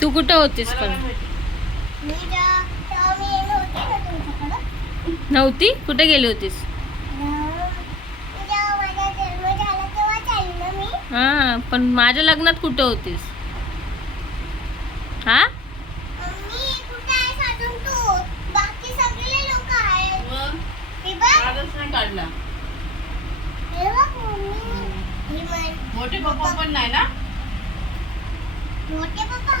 तू कुठं होतीस पण नव्हते ना तुमच्याकडं. नव्हती कुठे गेली होतीस. हा पण माझ्या लग्नात कुठं होतीस हा मम्मी, कुठे आहेस अजून तू? बाकी सगळे लोकं आहेत. मग हे बघ, कागदच नाही काढला हे बघ मम्मी. हे मन- मोठे पप्पा पण नाही ना मोठे पप्पा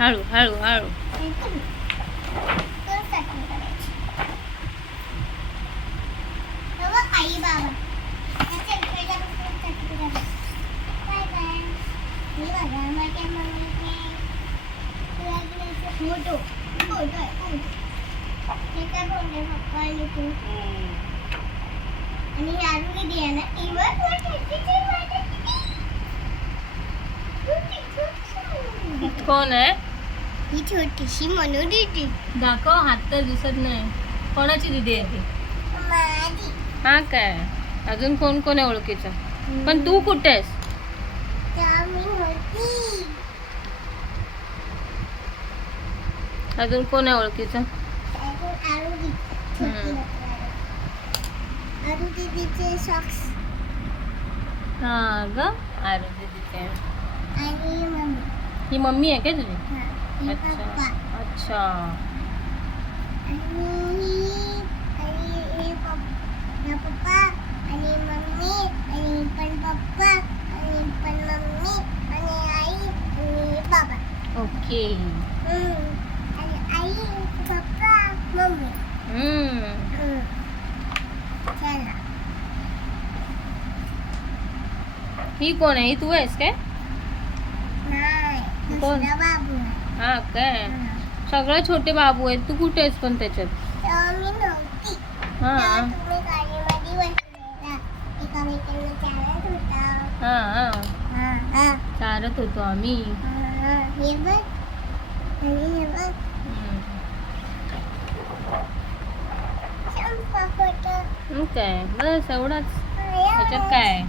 आहेत ना. हळू हळू हळू हे बघ. दोन साठी करायचे. हे बघ, कोण आहे? ही छोटीशी मनू दीदी. दाखव हात तर दिसत नाही. कोणाची दिदी आहे ती? माझी. हा काय? अजून कोण कोण आहे ओळखीचं? पण तू कुठे आहेस? तेव्हा मी होती. अजून कोण आहे ओळखीचं? अजून आरू दीदी छोटी हम्म. आरू दीदीचे सॉक्स हा ग अरे दिदीचे आणि मम्मी. ही मम्मी आहे काय तुझी हा हे अच्छा पप्पा अच्छा आणि ही- आणि हे पप- हा पप्पा आणि मम्मी आणि पण पप्पा आणि पण मम्मी आणि आई आणि बाबा ओके हम्म. आणि आई पप्पा मम्मी हम्म हम्म. चला ही कोण कोण? हा काय. सगळे छोटे बाबू आहेत. तू कुठे आहेस पण त्याच्यात? हा. हा हा. हा हा. चारत होतो आम्ही. हा. हे. हे काय? बस एवढाच. त्याच्यात काय?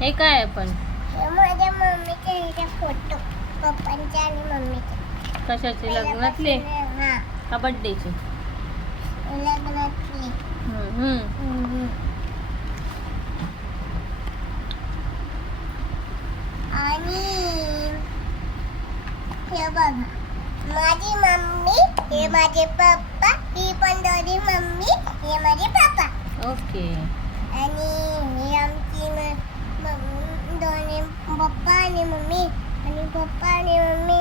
हे काय आहे पण? हे माझ्या मम्मीचे ह्याचे फोटो पप्पांचे आणि मम्मीचे कशाचे? लग्नातले? पहिल्यापासून, हा का बड्डेचे लग्नातले. हम्म हम्म. आणि हे बघा माझी मम्मी हे माझे पप्पा ही पण दोन्ही मम्मी हे माझे पप्पा. ओके आणि ही आमची म- मम- दोन्ही पप्पा आणि मम्मी. आणि पप्पा आणि मम्मी.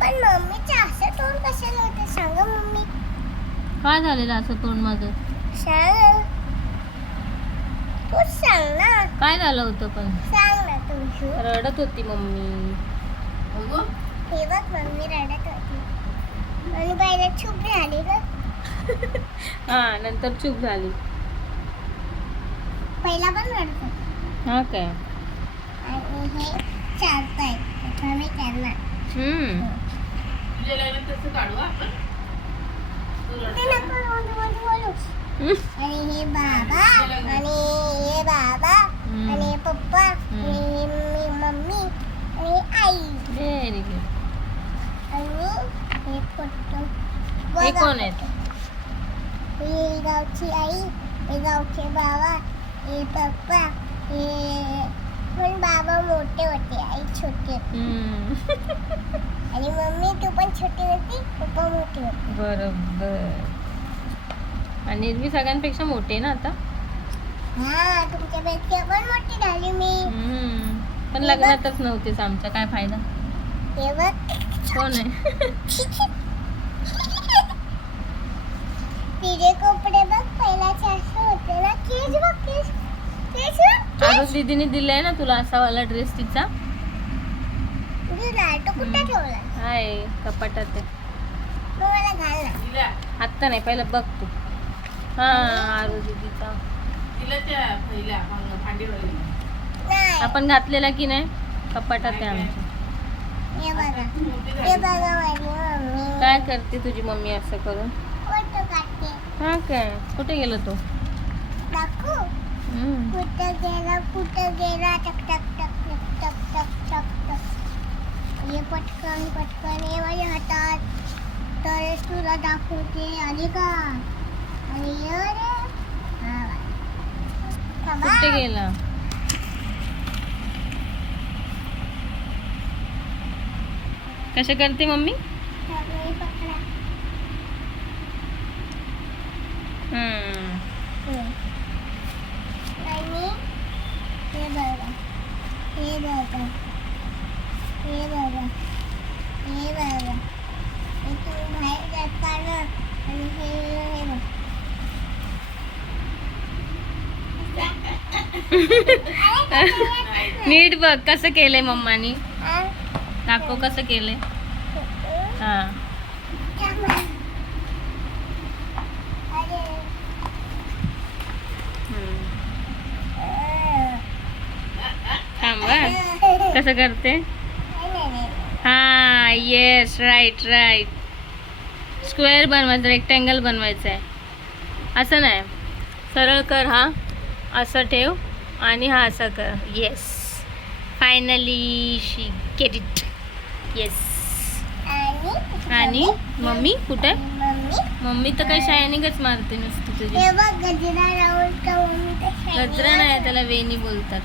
पण मम्मीचे असं तोंड कशाला होते सांगा मम्मी. काय झालेलं असं तोंड माझं? सांग. तूच सांग ना. काय झालं होतं पण? सांग ना तू. रडत होती मम्मी. हे बघ मम्मी रडत होती. आणि पहिला चूप झाली ना हा नंतर चूप झाली. पहिला पण रडत होती. हा काय? आणि हे चालतंय आता मी हम्म तसं काढू आपण ते नको बोलू, बोलू, बोलू. आणि हे बाबा आणि हे बाबा आणि हे पप्पा आणि हे मी मम्मी आणि आई व्हेरी गुड आणि हे फोटो हे बघा कोण आहेत हे गावची आई हे गावचे बाबा हे पप्पा हे पण बाबा मोठे होते आई छोटी होती. आणि मम्मी तू पण छोटी होती पप्पा मोठी होती. बरोबर. आणि निर्मी सगळ्यांपेक्षा मोठी ना आता? हा तुमच्यापेक्षा पण मोठी झाली मी. पण लग्नातच नव्हतीस आमच्या काय फायदा? हे बघ. कोण आहे? तिचे कपडे बघ पहिलाचे असे होते ना केस बघ केस केस केस दीदीने दिलाय ना तुला असा वाला ड्रेस तिचा. दिला तो कुठे ठेवला हाय कपाटात आहे. तो मला घाल ना तिला आत्ता नाही पहिला बघ तू. हा आरोज दीदीचा. आपण घातलेला की नाही? कपाटात आहे आमच्या. हे हे काय करते तुझी मम्मी असं करून? हा काय? कुठे गेलो तो. कुठं गेला कुठं गेला टक टक टक टक टक टक टक आणि पटकन ये माझ्या हातात. तरच तुला दाखवते आली का? आणि ये रे. कुठे गेला? कसं करते मम्मी? पकडा. हम्म. हम्म. आणि हे बघा हे बघा हे बघा हे बाहेर जाताना आणि हे हे नीट बघ कसं केलंय मम्मानी. दाखव कसं केलंय. हा अरे हम्म. अं. थांब हं. कसं करते? हा येस राईट राईट स्क्वेअर बनवायचं रेक्टँगल बनवायचं आहे. असं नाही. सरळ कर हा. असं ठेव आणि हा असं कर. Yes finally she get it yes आणि मम्मी कुठे? मम्मी तर काही शायनिंगच मारते नुसती तुझी. गजरा नाही त्याला वेणी बोलतात.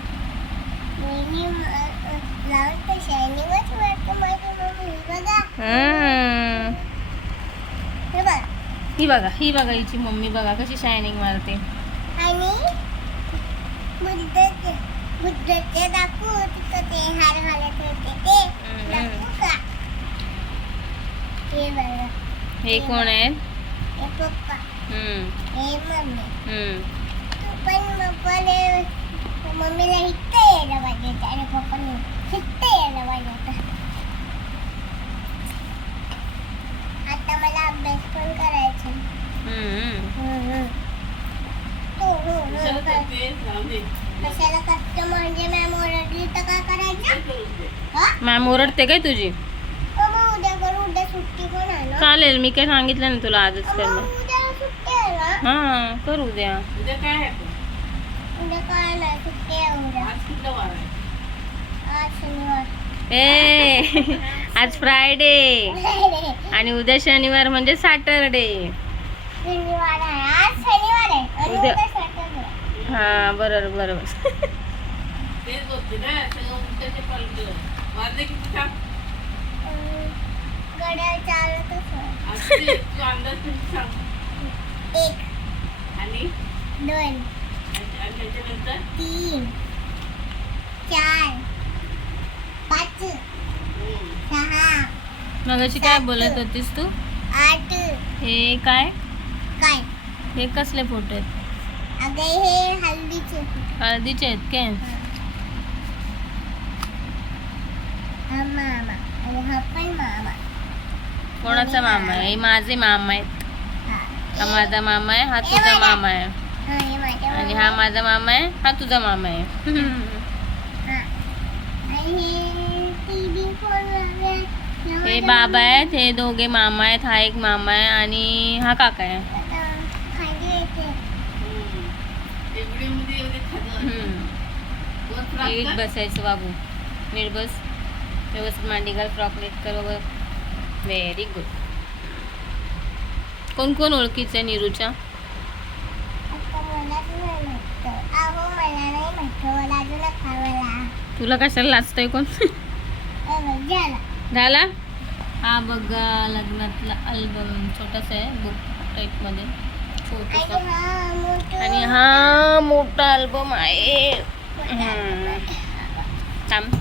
हं. बघ. ही बघा. ही बघा हिची मम्मी. बघा कशी शायनिंग मारते. आणि बुद्धाचे दाखवू तिथं ते हार घालत होते ते. हम्म. दाखवू का? हे बघा. हे कोण आहेत? हे पप्पा. हम्म, हे मम्मी. हम्म. तू पण पप्पाने मम्मीला इथं यायला पाहिजे होतं आणि पप्पाने इथं यायला पाहिजे होतं आता मला अभ्यास पण करायचा हम्म. तू हो, हो, कशाला कर. करते? जाऊ दे. कशाला कष्ट म्हणजे मॅम ओरडली तर काय करायचं काय करू दे? हा ओरडते काय तुझी? चालेल मी काय सांगितलं ना तुला आजच कर हा करू द्या उद्या ए आज फ्रायडे. नाही आणि उद्या शनिवार म्हणजे सॅटरडे. शनिवार आहे आज शनिवार आहे. आणि उद्या-. हा बरोबर बरोबर. ते अंदाज किती सांग? एक. आणि? दोन. आणि- आणि त्याच्यानंतर? तीन. चार. पाच. सहा. मगाशी काय बोलत होतीस तू? आठ. हे काय? काय? हे कसले फोटो आहेत? अगं हे हल्दीचे हळदीचे आहेत काय हा मामा आणि हा पण मामा. कोणाचा मामा आहे? हे माझे मामा आहेत. हा. माझा मामा आहे हा तुझा मामा आहे. हा, हे माझ्या आणि हा माझा मामा आहे हा तुझा मामा आहे. हा. आणि हे टीव्ही फोन हे बाबा आहेत हे दोघे मामा आहेत हा एक मामा आहे आणि हा काका आहे. खाली येते. हम्म. ते व्हिडिओमध्ये एवढे खाजं आहे. हम्म. वर फ्रॉक नीट का? बसायचं बाबू. नीट बस. व्यवस्थित मांडी घाल फ्रॉक नीट कर व्हेरी गुड कोण कोण ओळखीचं आहे नीरूच्या? तुला कशाला लाजतोय कोण? झाला. हा बघा लग्नातला अल्बम छोटासा आहे बुक टाईपमध्ये छोटासा मोठं. आणि हा मोठा अल्बम आहे. थांब.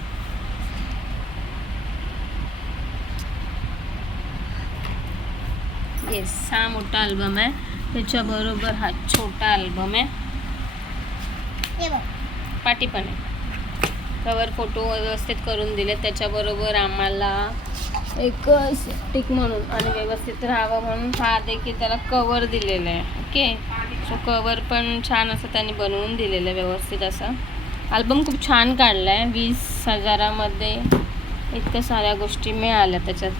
येस हा मोठा अल्बम आहे. त्याच्याबरोबर हा छोटा अल्बम आहे. हे पाठी पण आहे. कवर फोटो व्यवस्थित करून दिले त्याच्याबरोबर आम्हाला एक टिक म्हणून आणि व्यवस्थित राहावं म्हणून हा देखील त्याला कवर दिलेलं आहे. ओके सो कवर पण छान असं त्यांनी बनवून दिलेलं आहे व्यवस्थित असं. अल्बम खूप छान काढला आहे वीस हजारामध्ये इतक्या साऱ्या गोष्टी मिळाल्या त्याच्यात.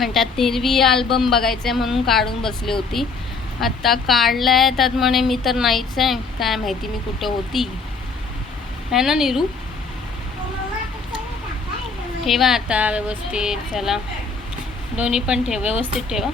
आणि त्यात हिरवी आल्बम बघायचं आहे म्हणून काढून बसली होती. आत्ता काढला आहे त्यात म्हणे मी तर नाहीच आहे. काय माहिती मी कुठे होती? है ना निरू? ठेवा आता व्यवस्थित चला. दोन्ही पण ठेव व्यवस्थित ठेवा.